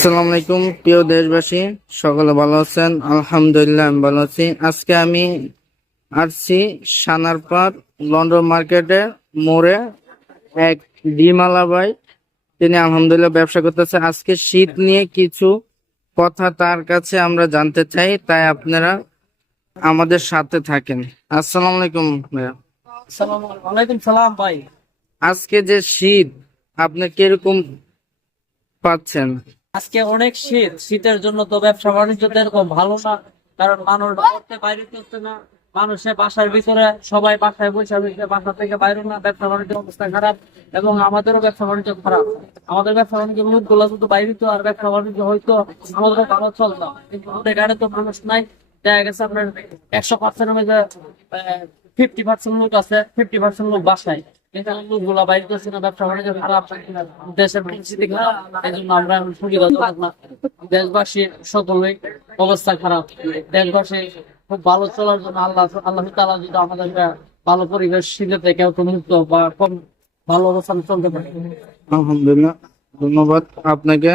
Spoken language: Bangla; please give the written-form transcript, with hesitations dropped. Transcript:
আসসালামু আলাইকুম প্রিয় দেশবাসী, সকলে ভালো আছেন? আলহামদুলিল্লাহ আমি ভালো আছি। আজকে আমি আসছি সানারপাড় লন্ডন মার্কেটে মোড়ে এক ডিমালা ভাই, তিনি আলহামদুলিল্লাহ ব্যবসা করতেছে। আজকে শীত নিয়ে কিছু কথা তার কাছে আমরা জানতে চাই, তাই আপনারা আমাদের সাথে থাকেন। আসসালামু আলাইকুম ভাইয়া। ওয়ালাইকুম সালাম ভাই। আজকে যে শীত আপনি কিরকম পাচ্ছেন? আজকে অনেক শীত, শীতের জন্য তো ব্যবসা বাণিজ্য তো এরকম ভালো না, কারণ মানুষ করতে বাইরে চলছে না। মানুষের বাসার ভিতরে সবাই বাসায় বসে রয়েছে, বাসা থেকে বাইরে না, ব্যবসা বাণিজ্যের অবস্থা খারাপ এবং আমাদেরও ব্যবসা বাণিজ্য খারাপ। আমাদের ব্যবসা বাণিজ্য লোকগুলো যদি বাইরে তো আর ব্যবসা বাণিজ্য হয়তো আমাদেরও ভালো চলতাম, কিন্তু আমাদের গাড়ি তো মানুষ নাই। দেখা গেছে আপনার 100%-এর মধ্যে 50% লোক আছে, 50% লোক বাসায়, কিন্তু লোকগুলা বাইরে করছে না, ব্যবসা বাণিজ্য খারাপ, দেশের পরিস্থিতি খারাপ। এই জন্য আমরা এখন সুবিধাজনক না, দেশবাসীর সকলেই অবস্থা খারাপ। দেশবাসী খুব ভালো চলার জন্য আল্লাহ আল্লাহ তাআলা যদি আমাদেরকে ভালো পরিবেশ শীতের থেকে একটু মুক্ত বা কম ভালো অবস্থান চলতে পারে। আলহামদুলিল্লাহ, ধন্যবাদ আপনাকে।